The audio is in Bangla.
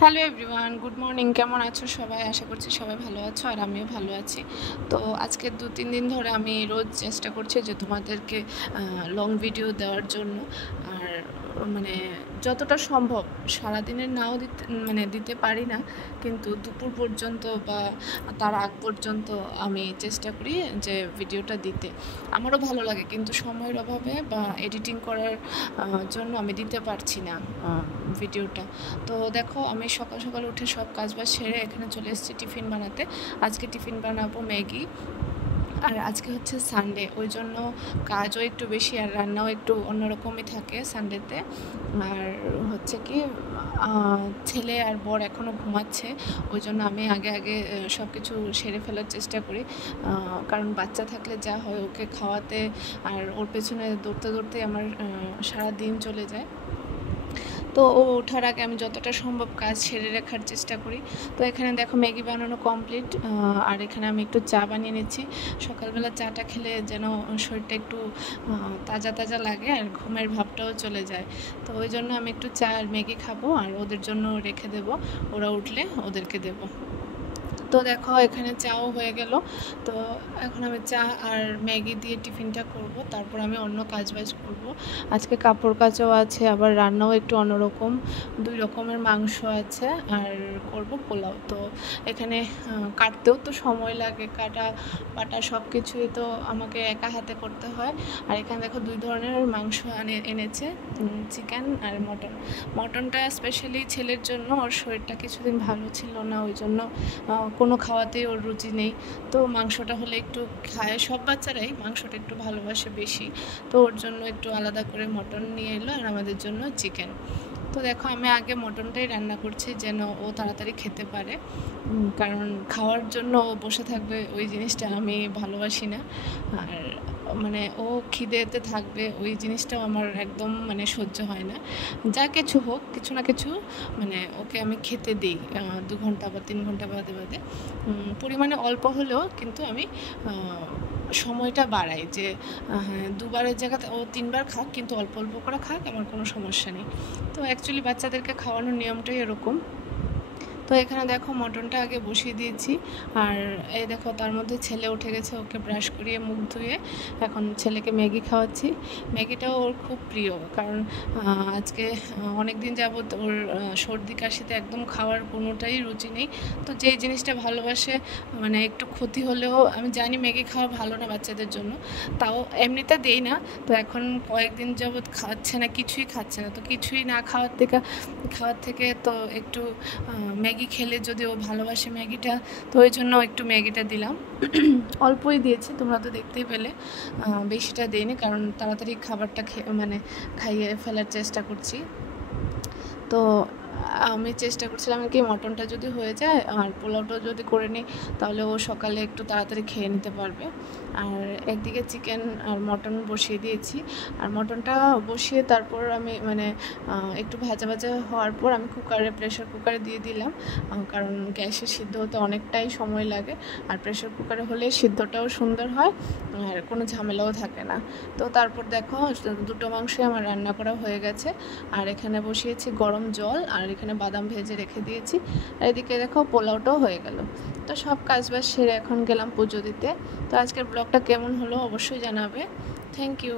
Hello everyone, good morning. কেমন আছো সবাই? আশা করছি সবাই ভালো আছো আর আমিও ভালো আছি। তো আজকে 2-3 দিন ধরে আমি রোজ চেষ্টা করছি যে তোমাদেরকে লং ভিডিও দেওয়ার জন্য। আর মানে যতটা সম্ভব সারাদিনের নাও দিতে পারি না, কিন্তু দুপুর পর্যন্ত বা তার আগ পর্যন্ত আমি চেষ্টা করি যে ভিডিওটা দিতে। আমারও ভালো লাগে, কিন্তু সময়ের অভাবে বা এডিটিং করার জন্য আমি দিতে পারছি না ভিডিওটা। তো দেখো, আমি সকাল সকাল উঠে সব কাজবাজ সেরে এখানে চলে এসেছি টিফিন বানাতে। আজকে টিফিন বানাবো ম্যাগি। আর আজকে হচ্ছে সানডে, ওই জন্য কাজও একটু বেশি আর রান্নাও একটু অন্যরকমই থাকে সানডেতে। আর হচ্ছে কি, ছেলে আর বর এখনও ঘুমাচ্ছে, ওই জন্য আমি আগে আগে সব কিছু সেরে ফেলার চেষ্টা করি। কারণ বাচ্চা থাকলে যা হয়, ওকে খাওয়াতে আর ওর পেছনে দৌড়তে দৌড়তে আমার সারা দিন চলে যায়। তো ও ওঠার আগে আমি যতটা সম্ভব কাজ সেরে রাখার চেষ্টা করি। তো এখানে দেখো ম্যাগি বানানো কমপ্লিট। আর এখানে আমি একটু চা বানিয়ে নিচ্ছি। সকালবেলা চাটা খেলে যেন শরীরটা একটু তাজা তাজা লাগে আর ঘুমের ভাবটাও চলে যায়। তো ওই জন্য আমি একটু চা আর ম্যাগি খাবো, আর ওদের জন্য রেখে দেবো, ওরা উঠলে ওদেরকে দেবো। তো দেখো, এখানে চাও হয়ে গেল। তো এখন আমি চা আর ম্যাগি দিয়ে টিফিনটা করব, তারপর আমি অন্য কাজবাজ করব। আজকে কাপড় কাচাও আছে, আবার রান্নাও একটু অন্যরকম, 2 রকমের মাংস আছে, আর করব পোলাও। তো এখানে কাটতেও তো সময় লাগে, কাটা বাটা সব কিছুই তো আমাকে একা হাতে করতে হয়। আর এখানে দেখো 2 ধরনের মাংস এনেছে, চিকেন আর মটন। মটনটা স্পেশালি ছেলের জন্য, ওর শরীরটা কিছুদিন ভালো ছিল না, ওই জন্য কোনো খাওয়াতেই ওর রুচি নেই। তো মাংসটা হলে একটু খায়, সব বাচ্চারাই মাংসটা একটু ভালোবাসে বেশি। তো ওর জন্য একটু আলাদা করে মটন নিয়ে এলো, আর আমাদের জন্য চিকেন। তো দেখো, আমি আগে মটনটাই রান্না করছি যেন ও তাড়াতাড়ি খেতে পারে, কারণ খাওয়ার জন্য ও বসে থাকবে ওই জিনিসটা আমি ভালোবাসি না। আর মানে ও খিদেতে থাকবে ওই জিনিসটাও আমার একদম সহ্য হয় না। যা কিছু হোক, কিছু না কিছু ওকে আমি খেতে দিই 2 ঘন্টা বা 3 ঘন্টা বাদে বাদে। পরিমাণে অল্প হলেও কিন্তু আমি সময়টা বাড়াই যে হ্যাঁ, 2 বারের জায়গাতে ও 3 বার খাক, কিন্তু অল্প অল্প করে খাক, আমার কোনো সমস্যা নেই। তো অ্যাকচুয়ালি বাচ্চাদেরকে খাওয়ানোর নিয়মটাই এরকম। তো এখানে দেখো, মটনটা আগে বসিয়ে দিয়েছি। আর এই দেখো, তার মধ্যে ছেলে উঠে গেছে, ওকে ব্রাশ করিয়ে মুখ ধুয়ে এখন ছেলেকে ম্যাগি খাওয়াচ্ছি। ম্যাগিটাও ওর খুব প্রিয়, কারণ আজকে অনেক দিন যাবৎ ওর সর্দি কাশিতে একদম খাওয়ার কোনোটাই রুচি নেই। তো যেই জিনিসটা ভালোবাসে, একটু ক্ষতি হলেও, আমি জানি ম্যাগি খাওয়া ভালো না বাচ্চাদের জন্য, তাও এমনিতে দেই না। তো এখন কয়েকদিন যাবৎ খাচ্ছে না, কিছুই খাচ্ছে না। তো কিছুই না খাওয়ার থেকে তো একটু ম্যাগি খেলে, যদি ও ভালোবাসে ম্যাগিটা, তো ওই জন্য একটু ম্যাগিটা দিলাম। অল্পই দিয়েছি, তোমরা তো দেখতেই পেলে, বেশিটা দিইনি, কারণ তাড়াতাড়ি খাবারটা খাইয়ে ফেলার চেষ্টা করছি। তো আমি চেষ্টা করছিলাম কি, মটনটা যদি হয়ে যায় আর পোলাওটা যদি করে নিই, তাহলে ও সকালে একটু তাড়াতাড়ি খেয়ে নিতে পারবে। আর একদিকে চিকেন আর মটন বসিয়ে দিয়েছি। আর মটনটা বসিয়ে তারপর আমি একটু ভাজা ভাজা হওয়ার পর আমি প্রেশার কুকারে দিয়ে দিলাম, কারণ গ্যাসে সিদ্ধ হতে অনেকটাই সময় লাগে। আর প্রেশার কুকারে হলে সিদ্ধটাও সুন্দর হয়, আর কোনো ঝামেলাও থাকে না। তো তারপর দেখো, 2টো মাংসই আমার রান্না করা হয়ে গেছে। আর এখানে বসিয়েছি গরম জল, আর এখানে বাদাম ভেজে রেখে দিয়েছি। আর এদিকে দেখো, পোলাওটাও হয়ে গেল। তো সব কাজবাজ সেরে এখন গেলাম পুজো দিতে। তো আজকের ব্লগটা কেমন হলো অবশ্যই জানাবে। Thank you.